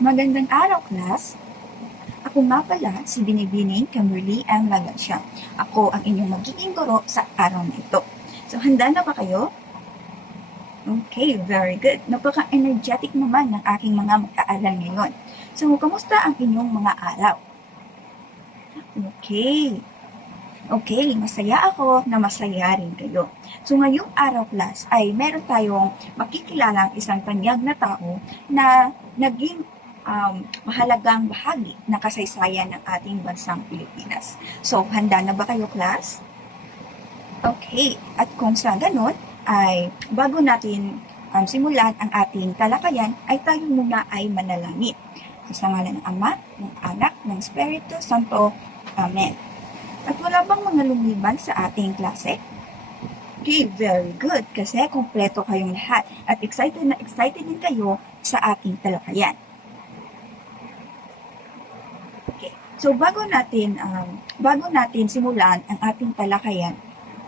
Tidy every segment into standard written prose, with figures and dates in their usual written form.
Magandang araw, class! Ako nga pala si Binibining Camberly M. Lagansya. Ako ang inyong magiging guro sa araw na ito. So, handa na ba kayo? Okay, very good. Napaka-energetic naman ng aking mga mag-aaral ngayon. So, kamusta ang inyong mga araw? Okay, masaya ako na masaya rin kayo. So ngayong araw, class, ay meron tayong makikilalang isang tanyag na tao na naging mahalagang bahagi ng kasaysayan ng ating bansang Pilipinas. So, handa na ba kayo, class? Okay, at kung sa ganun, ay bago natin simulan ang ating talakayan, ay tayo muna ay manalangin. Sa ngalan ng Ama, ng Anak, ng Espiritu Santo. Amen. At wala bang mga lumiban sa ating klase? Okay, very good. Kasi kumpleto kayong lahat. At excited din kayo sa ating talakayan. Okay, so bago natin simulan ang ating talakayan,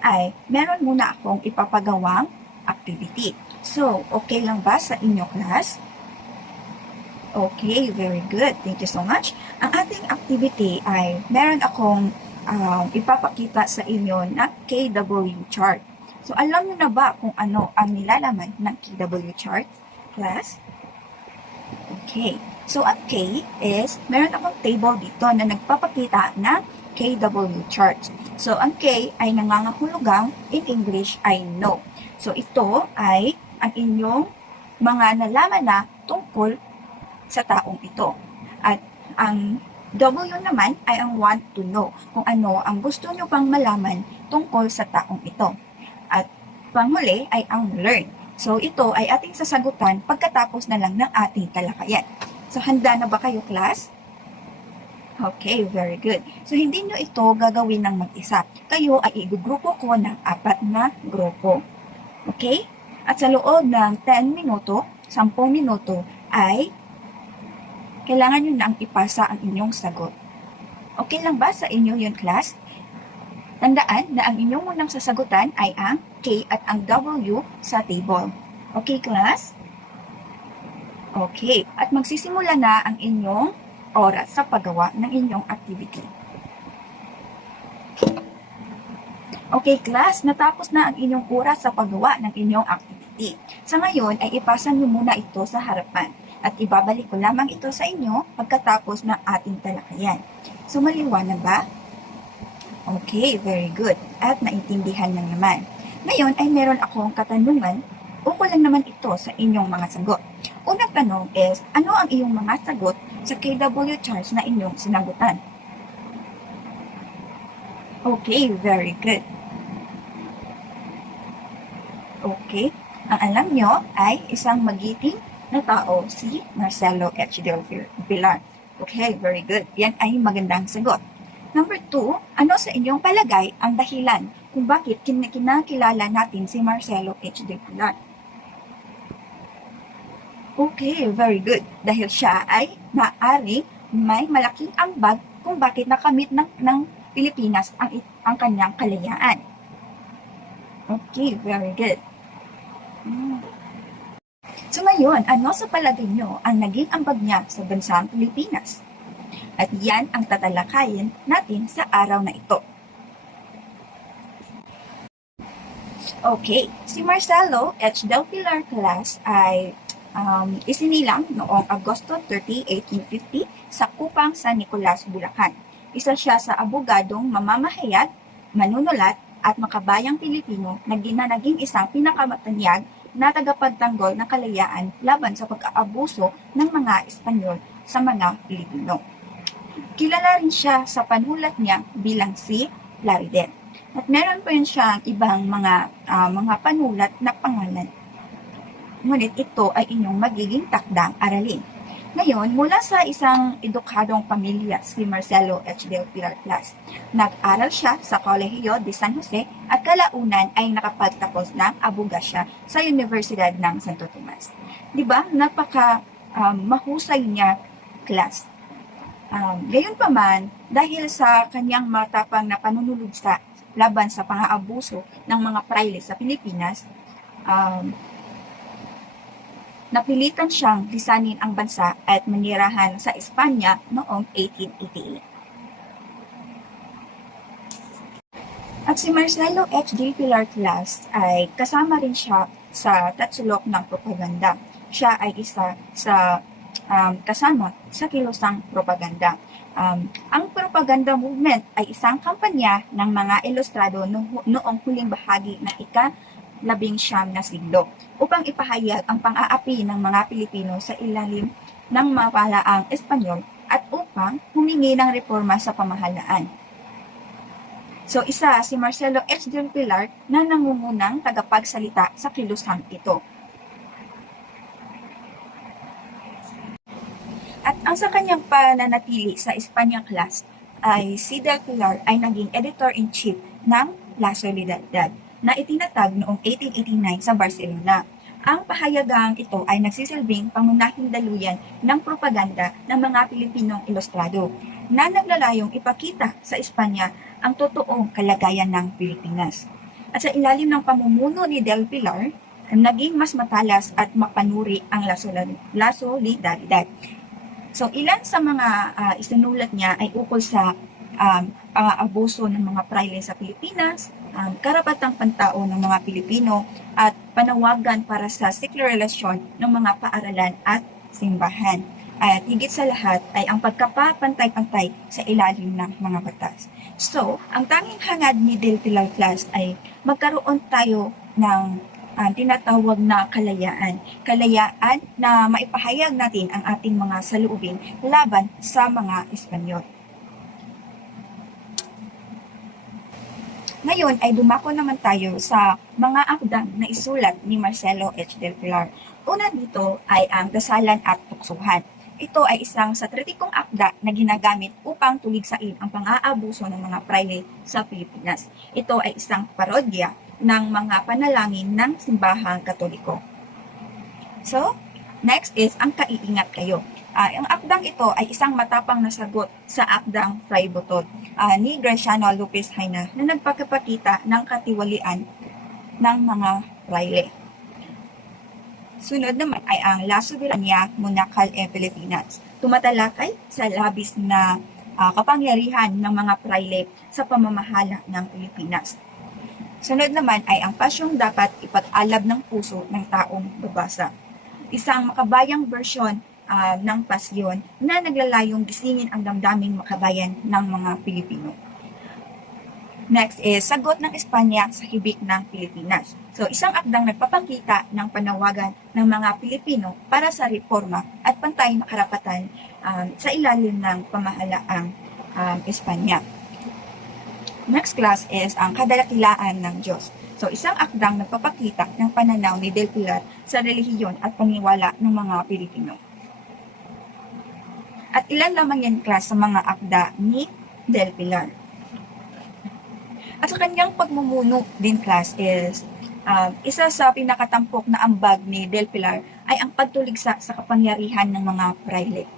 ay meron muna akong ipapagawang activity. So, okay lang ba sa inyo, class? Okay, very good. Thank you so much. Ang ating activity ay meron akong ipapakita sa inyo na KW chart. So, alam niyo na ba kung ano ang nilalaman ng KW chart, class? Okay. So, ang K is, meron akong table dito na nagpapakita ng KW chart. So, ang K ay nangangahulugang in English ay no. So, ito ay ang inyong mga nalaman na tungkol sa taong ito. At ang W naman ay ang want to know, kung ano ang gusto nyo pang malaman tungkol sa taong ito. At panghuli ay ang learn. So ito ay ating sasagutan pagkatapos na lang ng ating talakayan. So handa na ba kayo, class? Okay, very good. So hindi nyo ito gagawin ng mag-isa. Kayo ay igugrupo ko ng 4 na grupo. Okay? At sa loob ng 10 minuto, 10 minuto ay kailangan nyo nang ipasa ang inyong sagot. Okay lang ba sa inyo yun, class? Tandaan na ang inyong unang sasagutan ay ang K at ang W sa table. Okay, class? Okay, at magsisimula na ang inyong oras sa paggawa ng inyong activity. Okay, class, natapos na ang inyong oras sa paggawa ng inyong activity. Sa ngayon ay ipasa nyo muna ito sa harapan. At ibabalik ko lamang ito sa inyo pagkatapos ng ating talakayan. So, maliwanag ba? Okay, very good. At naintindihan na naman. Ngayon ay meron akong katanungan. Ukol lang naman ito sa inyong mga sagot. Unang tanong is, ano ang iyong mga sagot sa KW charts na inyong sinagutan? Okay, very good. Okay, ang alam nyo ay isang magiting na tao, si Marcelo H. Del Pilar. Okay, very good. Yan ay magandang sagot. Number 2, ano sa inyong palagay ang dahilan kung bakit kinakilala natin si Marcelo H. Del Pilar? Okay, very good. Dahil siya ay maaring may malaking ambag kung bakit nakamit ng Pilipinas ang kanyang kalayaan. Okay, very good. So ngayon, ano sa palagay nyo ang naging ambag niya sa bansang Pilipinas? At yan ang tatalakayin natin sa araw na ito. Okay, si Marcelo H. Del Pilar, class, ay isinilang noong Agosto 30, 1850 sa Kupang San Nicolas, Bulacan. Isa siya sa abogadong mamamahayag, manunulat at makabayang Pilipino na naging isang pinakamatanyag na tagapagtanggol ng kalayaan laban sa pag-aabuso ng mga Espanyol sa mga Pilipino. Kilala rin siya sa panulat niya bilang si Lariden. At meron pa rin siyang ibang mga panulat na pangalan. Ngunit ito ay inyong magiging takdang aralin. Ngayon, mula sa isang edukadong pamilya, si Marcelo H. Del Pilar Plus, nag-aral siya sa Kolehiyo de San Jose at kalaunan ay nakapagtapos ng abogasya sa Universidad ng Santo Tomas. Diba? Mahusay niya, class. Gayunpaman, dahil sa kanyang matapang na panunulugsa laban sa pang-aabuso ng mga praile sa Pilipinas, napilitan siyang lisanin ang bansa at manirahan sa Espanya noong 1888. At si Marcelo H. Del Pilar Clas ay kasama rin siya sa tatsulok ng propaganda. Siya ay isa sa kasama sa kilusang propaganda. Ang propaganda movement ay isang kampanya ng mga ilustrado noong huling bahagi ng ika-19 na siglo upang ipahayag ang pang-aapi ng mga Pilipino sa ilalim ng mapalaang Espanyol at upang humingi ng reforma sa pamahalaan. So isa si Marcelo H. Del Pilar na nangungunang tagapagsalita sa kilusang ito. At ang sa kanyang pananatili sa Espanyang class ay si Del Pilar ay naging editor-in-chief ng La Solidaridad na itinatag noong 1889 sa Barcelona. Ang pahayagang ito ay nagsisilbing pangunahing daluyan ng propaganda ng mga Pilipinong ilustrado na naglalayong ipakita sa Espanya ang totoong kalagayan ng Pilipinas. At sa ilalim ng pamumuno ni Del Pilar, naging mas matalas at mapanuri ang La Solidaridad. So ilan sa mga isinulat niya ay ukol sa pang-aabuso ng mga praile sa Pilipinas, karapatang pantao ng mga Pilipino, at panawagan para sa sekularisasyon ng mga paaralan at simbahan. At higit sa lahat ay ang pagkapapantay-pantay sa ilalim ng mga batas. So, ang tanging hangad ni Del Pilar Clas ay magkaroon tayo ng tinatawag na kalayaan. Kalayaan na maipahayag natin ang ating mga saloobin laban sa mga Espanyol. Ngayon ay dumako naman tayo sa mga akdang na isulat ni Marcelo H. Del Pilar. Una dito ay ang Dasalan at Tuksuhan. Ito ay isang satritikong akda na ginagamit upang tuligsain ang pang-aabuso ng mga praile sa Pilipinas. Ito ay isang parodya ng mga panalangin ng simbahang Katoliko. So, next is ang Kaiingat Kayo. Ang akdang ito ay isang matapang na sagot sa akdang Fray Butod ni Graciano Lopez Haina na nagpapakita ng katiwalian ng mga praile. Sunod naman ay ang La Soberania Monarcal en Pilipinas. Tumatalakay sa labis na kapangyarihan ng mga praile sa pamamahala ng Pilipinas. Sunod naman ay ang pasyong dapat ipag-alab ng puso ng taong babasa. Isang makabayang bersyon ng pasyon na naglalayong gisingin ang damdaming makabayan ng mga Pilipino. Next is Sagot ng Espanya sa Hibik ng Pilipinas. So, isang akdang nagpapakita ng panawagan ng mga Pilipino para sa reforma at pantay na karapatan sa ilalim ng pamahalaang Espanya. Next class is ang Kadalakilaan ng Diyos. So, isang akdang nagpapakita ng pananaw ni Del Pilar sa relihiyon at paniwala ng mga Pilipino. At ilan lamang yan class sa mga akda ni Del Pilar. At sa kanyang pagmumuno din class is isa sa pinakatampok na ambag ni Del Pilar ay ang pagtuligsa sa kapangyarihan ng mga praile.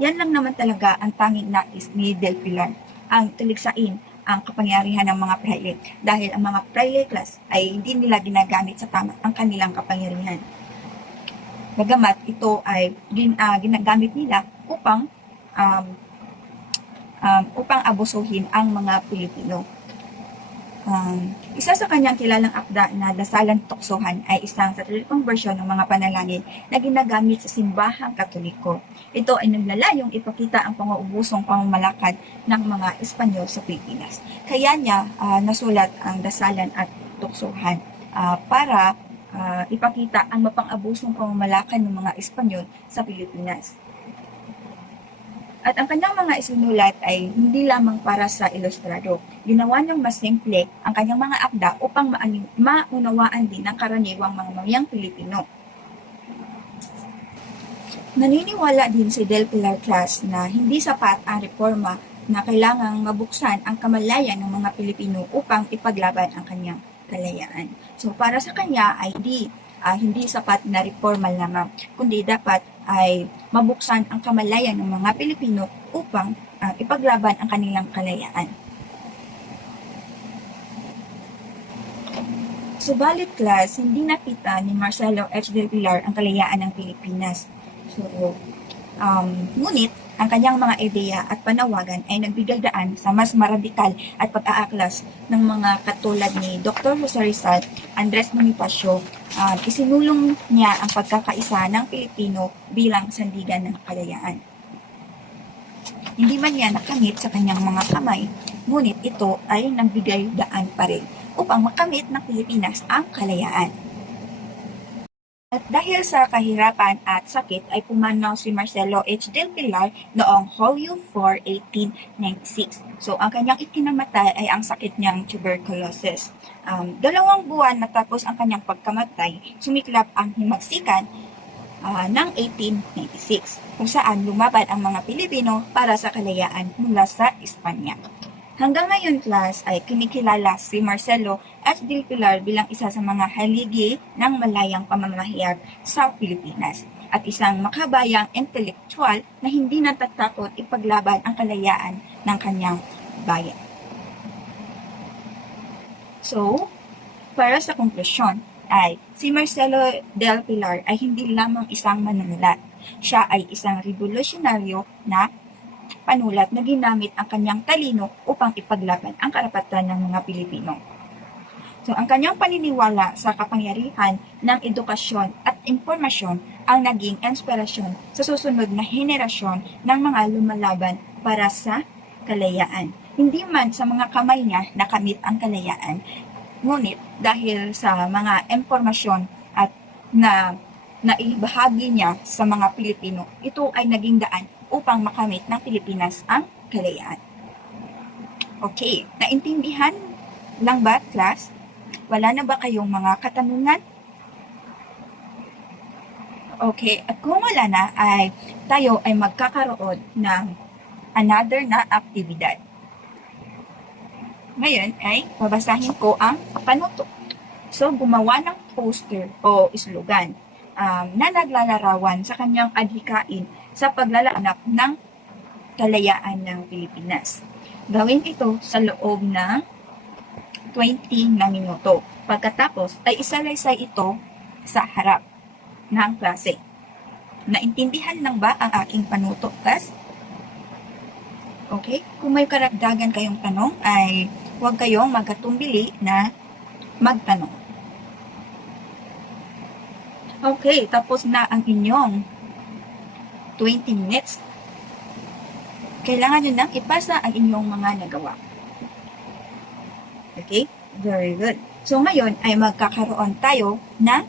Yan lang naman talaga ang tanging nais ni Del Pilar, ang tuligsain ang kapangyarihan ng mga praile dahil ang mga praile class ay hindi nila ginagamit sa tama ang kanilang kapangyarihan. Bagamat ito ay ginagamit nila upang abusuhin ang mga Pilipino. Isa sa kanyang kilalang akda na Dasalan Tuksuhan ay isang satilikong bersyon ng mga panalangin na ginagamit sa simbahang Katoliko. Ito ay naglalayong ipakita ang pang-uubusong pamamalakad ng mga Espanyol sa Pilipinas. Kaya niya nasulat ang Dasalan at Tuksuhan para ipakita ang mapang-abusong pamamalakad ng mga Espanyol sa Pilipinas. At ang kanyang mga isinulat ay hindi lamang para sa ilustrado. Ginawa niyang mas simple ang kanyang mga akda upang maunawaan din ng karaniwang mga mamayang Pilipino. Naniniwala din si Del Pilar Clas na hindi sapat ang reforma na kailangang mabuksan ang kamalayan ng mga Pilipino upang ipaglaban ang kanyang kalayaan. So para sa kanya ay hindi sapat na reforma lamang, kundi dapat ay mabuksan ang kamalayan ng mga Pilipino upang ipaglaban ang kanilang kalayaan. Subalit class, hindi nakita ni Marcelo H. Del Pilar ang kalayaan ng Pilipinas. So, ngunit, ang kanyang mga ideya at panawagan ay nagbigay daan sa mas maradikal at pag-aaklas ng mga katulad ni Dr. Jose Rizal, Andres Bonifacio. Isinulong niya ang pagkakaisa ng Pilipino bilang sandigan ng kalayaan. Hindi man niya nakamit sa kanyang mga kamay, ngunit ito ay nagbigay daan pa rin upang makamit ng Pilipinas ang kalayaan. At dahil sa kahirapan at sakit ay pumanaw si Marcelo H. Del Pilar noong Hulyo 4, 1896. So ang kanyang ikinamatay ay ang sakit niyang tuberculosis. 2 buwan matapos ang kanyang pagkamatay, sumiklap ang himagsikan ng 1896, kung saan lumaban ang mga Pilipino para sa kalayaan mula sa Espanya. Hanggang ngayon, class, ay kinikilala si Marcelo H. Del Pilar bilang isa sa mga haligi ng malayang pamamahayag sa Pilipinas at isang makabayang intelektual na hindi natatakot ipaglaban ang kalayaan ng kanyang bayan. So, para sa konklusyon, ay si Marcelo Del Pilar ay hindi lamang isang manunulat. Siya ay isang revolusyonaryo na panulat na ginamit ang kanyang talino upang ipaglaban ang karapatan ng mga Pilipino. So, ang kanyang paniniwala sa kapangyarihan ng edukasyon at informasyon ang naging inspirasyon sa susunod na henerasyon ng mga lumalaban para sa kalayaan. Hindi man sa mga kamay niya nakamit ang kalayaan, ngunit dahil sa mga impormasyon at naibahagi niya sa mga Pilipino, ito ay naging daan upang makamit ng Pilipinas ang kalayaan. Okay, naintindihan lang ba, class? Wala na ba kayong mga katanungan? Okay, at kung wala na, ay tayo ay magkakaroon ng another na aktibidad. Ngayon ay babasahin ko ang panuto. So, gumawa ng poster o slogan na naglalarawan sa kanyang adhikain sa paglalaganap ng kalayaan ng Pilipinas. Gawin ito sa loob ng 20 na minuto. Pagkatapos ay isalaysay ito sa harap ng klase. Naintindihan lang ba ang aking panuto, class? Okay? Kung may karagdagan kayong tanong ay huwag kayong magkatumbili na magtanong. Okay, tapos na ang inyong 20 minutes. Kailangan nyo nang ipasa ang inyong mga nagawa. Okay? Very good. So, ngayon ay magkakaroon tayo ng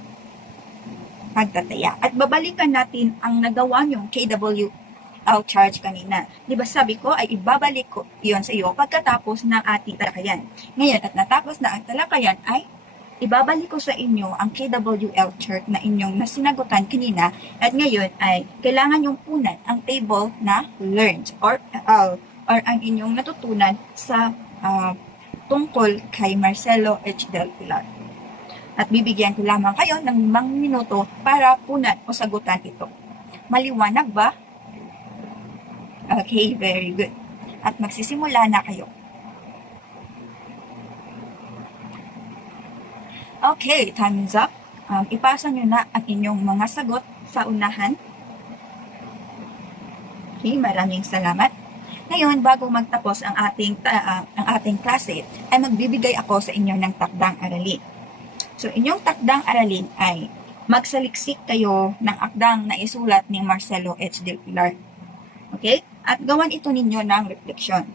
pagtataya. At babalikan natin ang nagawa nyong KWL charge kanina. Di ba sabi ko ay ibabalik ko iyon sa iyo pagkatapos ng ating talakayan. Ngayon, at natapos na ang talakayan ay ibabalik ko sa inyo ang KWL chart na inyong nasinagutan kanina at ngayon ay kailangan yung punan ang table na learned or ang inyong natutunan sa tungkol kay Marcelo H. Del Pilar. At bibigyan ko lamang kayo ng 5 minuto para punan o sagutan ito. Maliwanag ba? Okay, very good. At magsisimula na kayo. Okay, time is up. Ipasa nyo na ang inyong mga sagot sa unahan. Okay, maraming salamat. Ngayon, bago magtapos ang ating klase, ay magbibigay ako sa inyo ng takdang aralin. So, inyong takdang aralin ay magsaliksik kayo ng akdang na isulat ni Marcelo H. Del Pilar. Okay? At gawan ito ninyo ng refleksyon.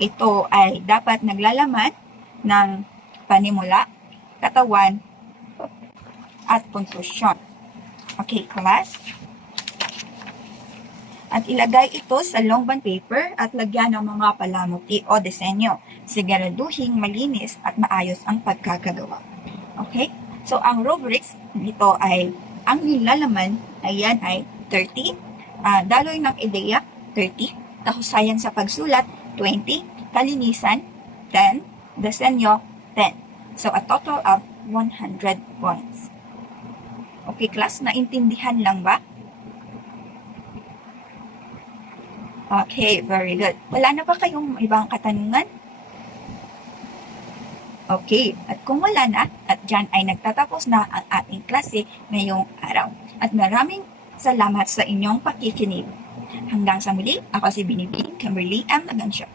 Ito ay dapat naglalaman ng panimula, katawan, at konklusyon. Okay, class? At ilagay ito sa long bond paper at lagyan ng mga palamuti o disenyo. Siguraduhin malinis at maayos ang pagkakagawa. Okay? So, ang rubrics nito ay, ang nilalaman ay yan ay 30, daloy ng ideya, 30, kahusayan sa pagsulat, 20, kalinisan, 10, disenyo, 10. So, a total of 100 points. Okay, class? Naintindihan lang ba? Okay, very good. Wala na ba kayong ibang katanungan? Okay, at kung wala na, at Diyan ay nagtatapos na ang ating klase ngayong araw. At maraming salamat sa inyong pakikinig. Hanggang sa muli, ako si Binibing Kimberly M. Lagansyo.